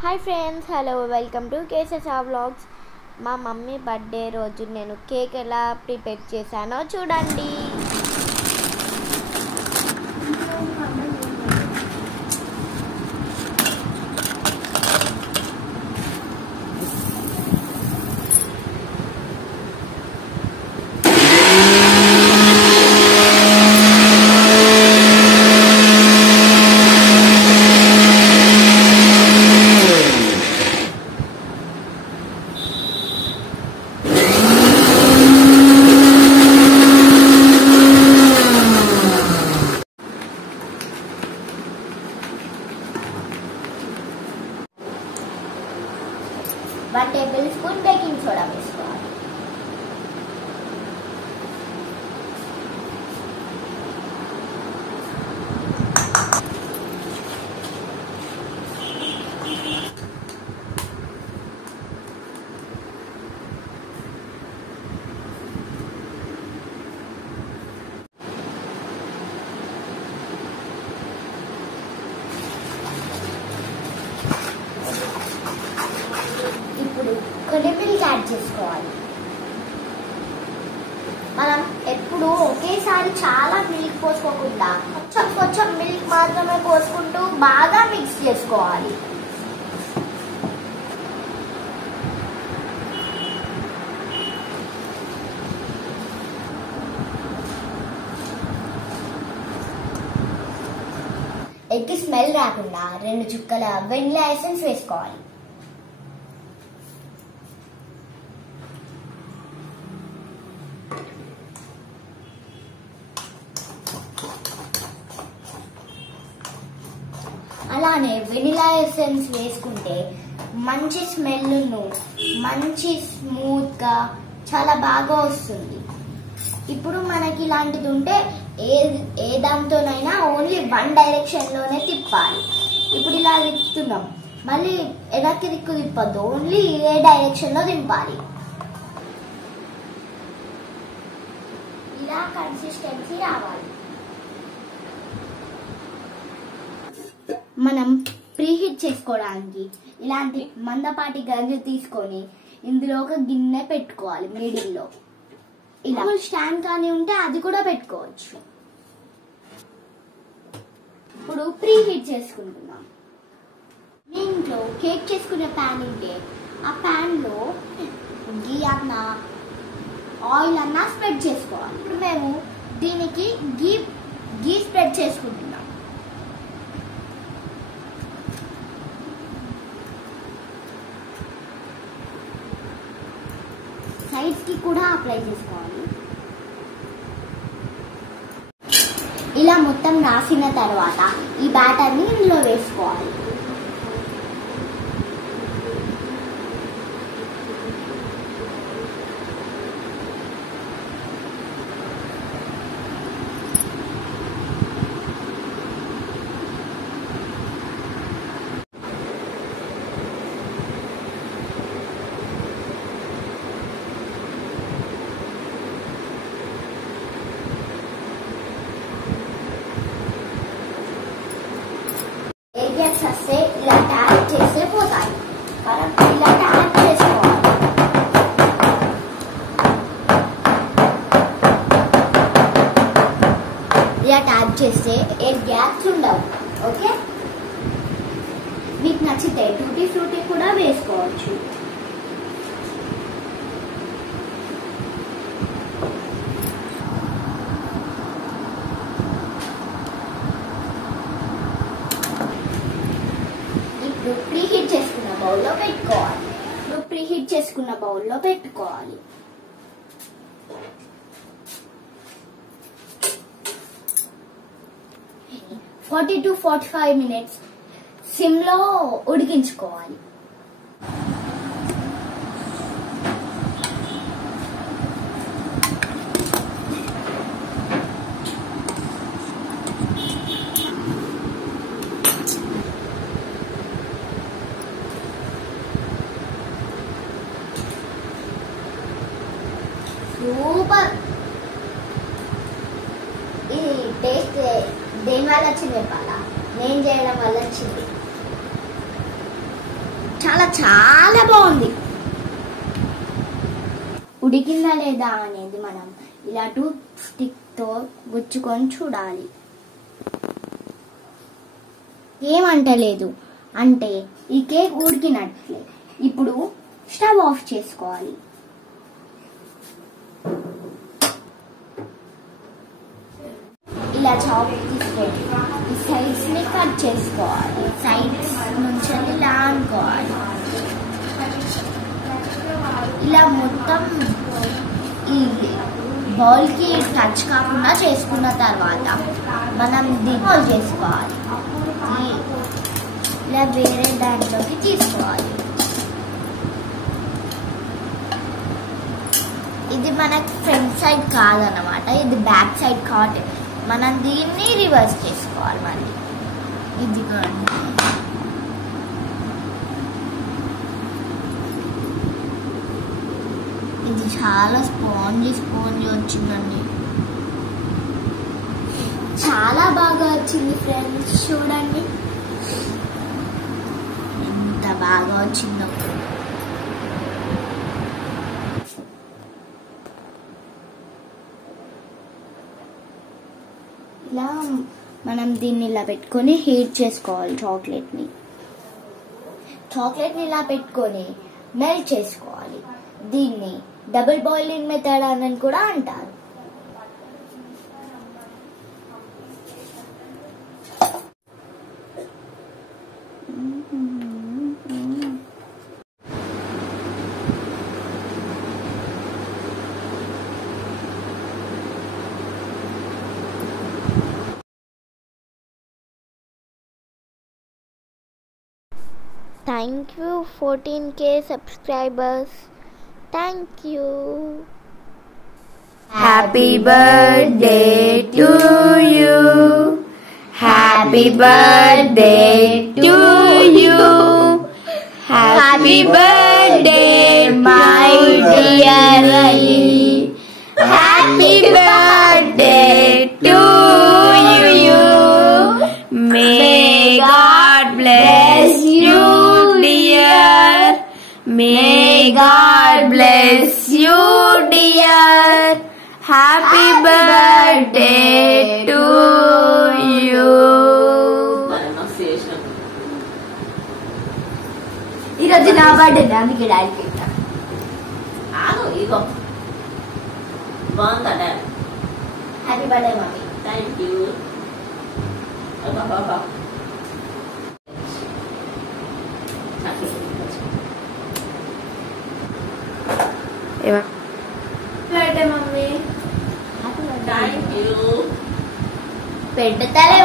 Hi friends, hello, welcome to కేసెసా vlogs. మా mummy birthday రోజు నేను కేక్ ఎలా ప్రిపేర్ చేశానో చూడండి. One tablespoon baking soda వేసుకోవాలి. ఇప్పుడు కొన్ని మిల్క్ యాడ్ చేసుకోవాలి. మనం ఎప్పుడు ఒకేసారి చాలా మిల్క్ పోసుకోకుండా కొంచెం కొంచెం మిల్క్ మాత్రమే పోసుకుంటూ బాగా మిక్స్ చేసుకోవాలి. ఎగ్ స్మెల్ రాకుండా 2 చుక్కల వెనిలా ఎసెన్స్ వేసుకోవాలి. అలానే వెనిలా ఎసెన్స్ వేసుకుంటే మంచి స్మెల్ను మంచి స్మూత్గా చాలా బాగా వస్తుంది. ఇప్పుడు మనకి ఇలాంటిది ఉంటే ఏ దాంతోనైనా ఓన్లీ వన్ డైరెక్షన్లోనే తిప్పాలి. ఇప్పుడు ఇలా తిప్పుతున్నాం, మళ్ళీ వెనక్కి దిక్కు తిప్పద్దు, ఓన్లీ ఏ డైరెక్షన్లో తిప్పాలి. ఇలా కన్సిస్టెన్సీ రావాలి. మనం ప్రీహీట్ చేసుకోవడానికి ఇలాంటి మందపాటి గంజు తీసుకొని ఇందులో ఒక గిన్నె పెట్టుకోవాలి. మిడిల్లో ఇలా స్టాండ్ కానీ ఉంటే అది కూడా పెట్టుకోవచ్చు. ఇప్పుడు ప్రీహీట్ చేసుకుంటున్నాం. మీ ఇంట్లో కేక్ చేసుకునే ప్యాన్ ఉంటే ఆ ప్యాన్లో గీ అన్నా ఆయిల్ అన్నా స్ప్రెడ్ చేసుకోవాలి. ఇప్పుడు మేము దీనికి గీ స్ప్రెడ్ చేసుకుంటున్నాం. సైడ్స్ కి కూడా అప్లై చేసుకోవాలి. ఇలా మొత్తం రాసిన తర్వాత ఈ బ్యాటర్ని ఇందులో వేసుకోవాలి. ఎగ్స్ వస్తే ఇలా ట్యాప్ చేస్తే పోతాయి. మనం ఇలా ట్యాప్ చేసుకోవాలి. ఇలా ట్యాప్ చేస్తే ఏ గ్యాప్స్ ఉండవు. ఓకే, మీకు నచ్చితే టూటీ ఫ్రూటీ కూడా వేసుకోవచ్చు. ప్రీహీట్ చేసుకున్న బౌల్లో పెట్టుకోవాలి. 40 to 45 మినిట్స్ సిమ్లో ఉడికించుకోవాలి. సూపర్. ఇది టేస్ట్ దేని వల్ల వచ్చింది చెప్పాలా? నేను చేయడం వల్ల వచ్చింది. చాలా చాలా బాగుంది. ఉడికిందా లేదా అనేది మనం ఇలా టూత్ స్టిక్ తో గుచ్చుకొని చూడాలి. ఏమంటలేదు అంటే ఈ కేక్ ఉడికినట్లే. ఇప్పుడు స్టవ్ ఆఫ్ చేసుకోవాలి. ఇలా చాప్ తీసుకొని ఈ సైడ్స్ ని కట్ చేసుకోవాలి. సైడ్స్ నుంచి ఇలా అనుకోవాలి. ఇలా మొత్తం ఈ బౌల్ కి టచ్ కాకుండా చేసుకున్న తర్వాత మనం దీన్ని చేసుకోవాలి. ఇలా వేరే దాంట్లోకి తీసుకోవాలి. ఇది మనకి ఫ్రంట్ సైడ్ కాదన్నమాట, ఇది బ్యాక్ సైడ్ కాబట్టి మనం దీన్ని రివర్స్ చేసుకోవాలి. మళ్ళీ ఇది ఇది చాలా స్పాంజీ వచ్చిందండి. చాలా బాగా వచ్చింది ఫ్రెండ్స్, చూడండి ఎంత బాగా వచ్చిందో. ఇలా మనం దీన్ని ఇలా పెట్టుకొని హీట్ చేసుకోవాలి. చాక్లెట్ని ఇలా పెట్టుకొని మెల్ట్ చేసుకోవాలి. దీన్ని డబుల్ బాయిలింగ్ మెథడ్ అని కూడా అంటారు. Thank you 14K subscribers. Thank you. Happy birthday to you. Happy birthday to you. Happy birthday my dear Ali. Happy birthday to you. May God bless you, dear. May God bless you, dear. Happy birthday to you. ఈరోజు నా birthday, అందుకే డాడీకి ఇగో బాగుందా daddy? Happy birthday mummy. Thank you. Birthday mummy. Thank you. పెద్దతలే